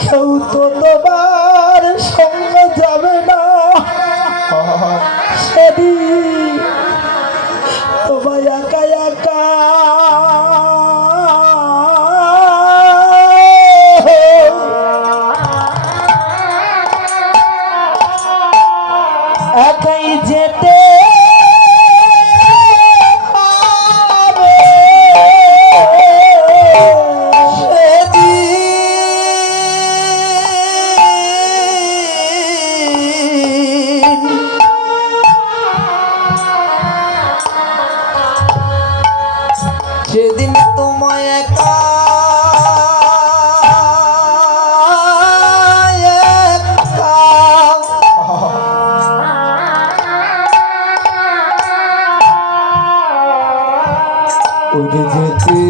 কেউ তো তোমার সঙ্গে যাবে না সেদিন তোমায় একা একা একাই যেতে সেদিন তোমায় একা উড়ে যেতে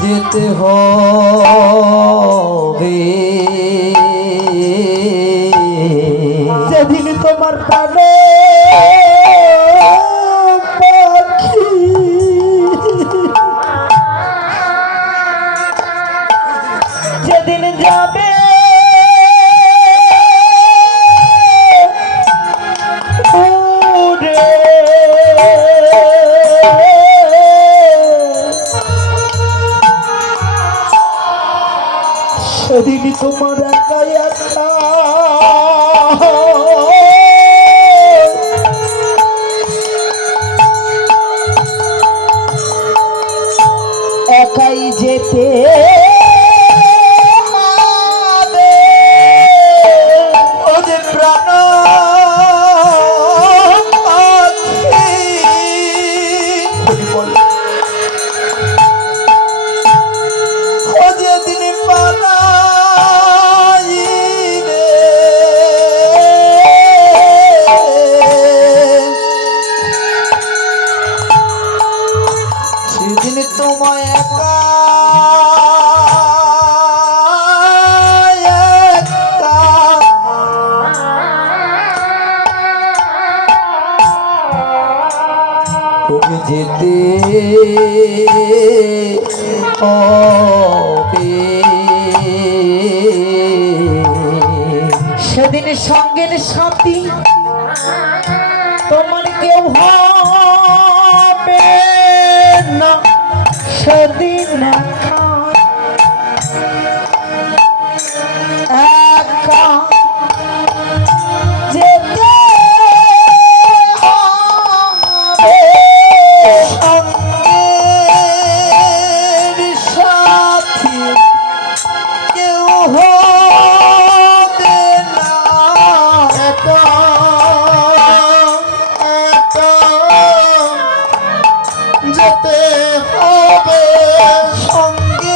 যেতে হবে যেদিন তোমার প্রাণে পাখি যেদিন যাবে উড়ে সেদিন তোমার একা একা একাই যেতে হবে ওদের প্রাণ ও যেদিন পালাইবে সেদিন তোমায় একা যেতে হবে সেদিন সঙ্গের সাথী তোমার কেউ হবে না সেদিন একা যেতে যেতে হবে সঙ্গে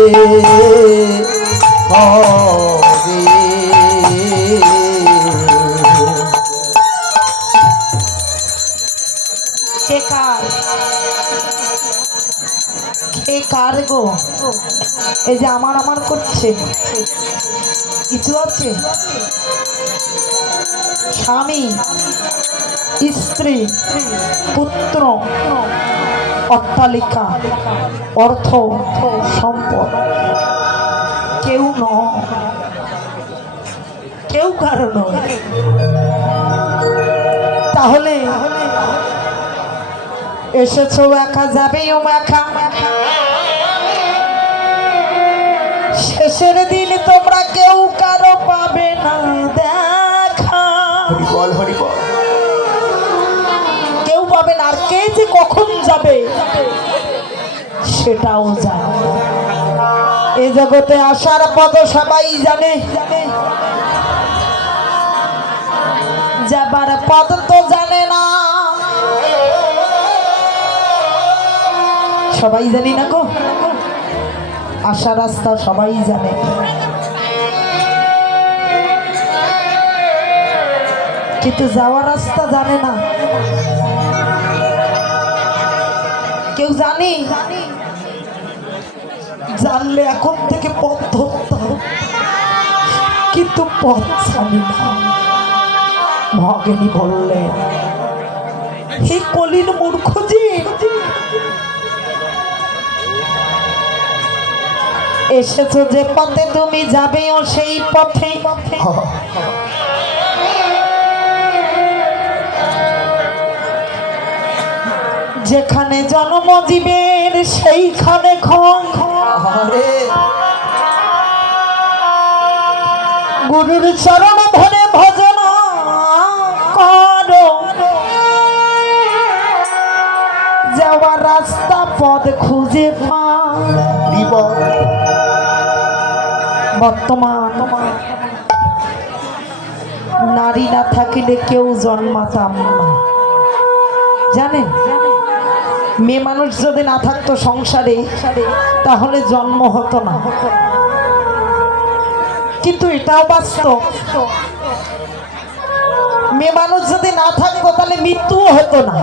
হবে। কে কার, কে কার গো? এই যে আমার আমার করছে, কিছু আছে? স্বামী, স্ত্রী, পুত্র, অট্টালিকা, অর্থ, সম্পদ, কেউ নয়, কেউ কারো নয়। তাহলে এসেছো একা, যাবেও একা। শেষের দিন তোমরা কেউ কারো পাবে না দেখা। হরিবল হরিবল। কেউ পাবে না, আর কে যে কখন যাবে সেটাও জানে। এ জগতে আসার পথ সবাই জানে, যাবার পথ তো জানে না। সবাই জানি না গো, আসার রাস্তা সবাই জানে, কিন্তু যাওয়ার রাস্তা জানে না। কেউ জানি, জানলে এখন থেকে পথ ধরতাম, কিন্তু পথ জানি না। মহাজ্ঞানী বললেন, হে কলিন মূর্খ জীব, এসেছো যে পথে তুমি যাবেও সেই পথে। যেখানে জন্ম জীবের সেইখানে ক্ষণ। গুরুর চরণ ধরে ভজন করো, যাওয়ার রাস্তা পথ খুঁজে পাও। বর্তমান নারী না থাকিলে কেউ জন্মাতাম না, জানেন? মেয়ে মানুষ যদি না থাকতো সংসারে তাহলে জন্ম হতো না, কিন্তু এটাও বাস্তব। মেয়ে মানুষ যদি না থাকতো তাহলে মৃত্যুও হতো না।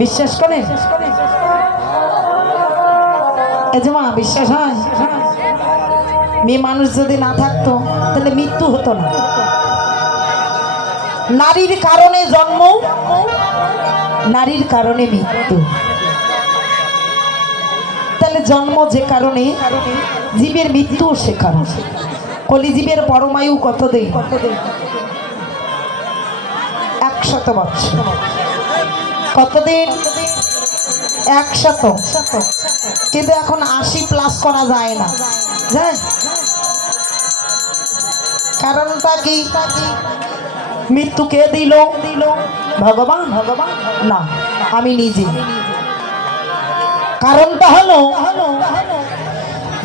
বিশ্বাস করেন? এই যে মা, বিশ্বাস হয়? মেয়ে মানুষ যদি না থাকতো তাহলে মৃত্যু হতো না। নারীর কারণে জন্ম, নারীর কারণে মৃত্যু। তাহলে জন্ম যে কারণে, জীবের মৃত্যু সে কারণে। কলিজীবের পরমায়ু কতদিন? 100 বছর। কতদিন? 100। কিন্তু এখন 80+ করা যায় না, যায়? কারণটা কি? মৃত্যু কে দিল? ভগবান? ভগবান না, আমি নিজে। কারণটা হলো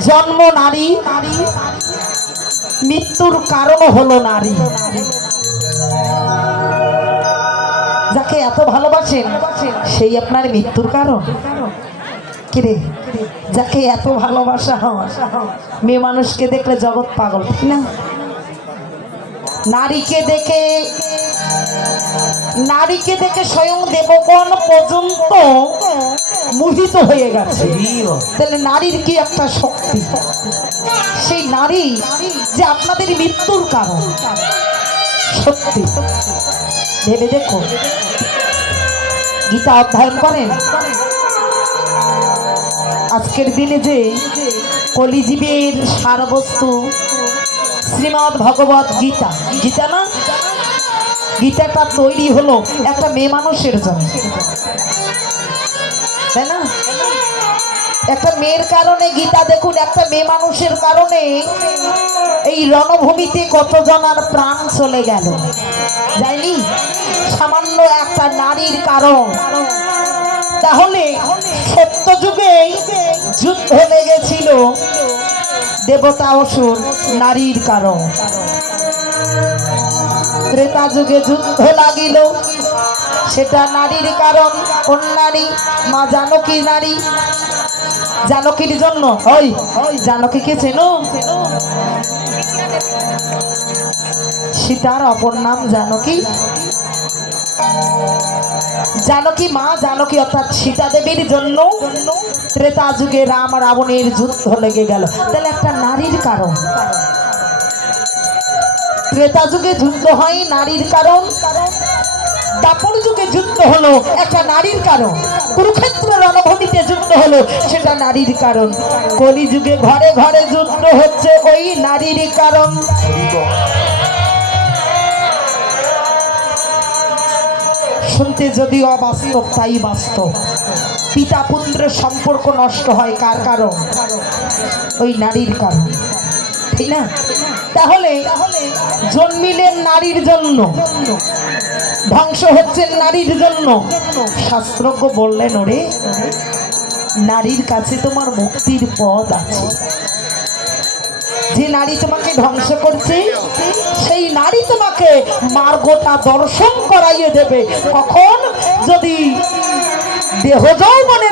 জন্ম নারী, মৃত্যুর কারণ হলো নারী। যাকে এত ভালোবাসেন সেই আপনার মৃত্যুর কারণ। কিরে, যাকে এত ভালোবাসা হয়, মেয়ে মানুষকে দেখলে জগৎ পাগল, ঠিক না? নারীকে দেখে স্বয়ং দেবগণ পর্যন্ত মোহিত হয়ে গেছে। তাহলে নারীর কি একটা শক্তি! সেই নারী যে আপনাদের মৃত্যুর কারণ, সত্যি ভেবে দেখো। গীতা অধ্যয়ন করেন, আজকের দিনে যে কলিজীবের সারবস্তু শ্রীমদ্ ভগবত গীতা, গীতা না, গীতাটা তৈরি হলো একটা মেয়ে মানুষের জন্য, তাই না? একটা মেয়ের কারণে গীতা, দেখুন, একটা মেয়ে মানুষের কারণে এই রণভূমিতে কতজনার প্রাণ চলে গেল, যায়নি? সামান্য একটা নারীর কারণ। তাহলে সত্য যুগে যুদ্ধ লেগেছিল দেবতা অসুর নারীর কারণ। ত্রেতা যুগে যুদ্ধ লাগিল, সেটা নারীর কারণ। কোন নারী? মা জানকী নারী। জানকীর জন্য। ওই জানকীকে চেনো? সীতার অপর নাম জানকী। জানকী মা জানকী অর্থাৎ সীতা দেবীর জন্য ত্রেতা যুগে রাম রাবণের যুদ্ধ লেগে গেল। তাহলে একটা নারীর কারণ। ত্রেতা যুগে যুদ্ধ হয় নারীর কারণ, দাপর যুগে যুদ্ধ হলো একটা নারীর কারণ, কুরুক্ষেত্র রণভূমিতে যুদ্ধ হলো সেটা নারীর কারণ, কলি যুগে ঘরে ঘরে যুদ্ধ হচ্ছে ওই নারীর কারণ। শুনতে যদি অবাস্তব তাই বাস্তব। পিতা পুত্রের সম্পর্ক নষ্ট হয় কার কারণ? ওই নারীর কারণ, ঠিক না? তাহলে জন্মিলেন নারীর জন্য, ধ্বংস হচ্ছে নারীর জন্য। শাস্ত্রজ্ঞ বললেন, ওরে নারীর কাছে তোমার মুক্তির পথ আছে। যে নারী তোমাকে ধ্বংস করছে সেই নারী তোমাকে মার্গটা দর্শন করাইয়ে দেবে। কখন? যদি দেহ যৌবনের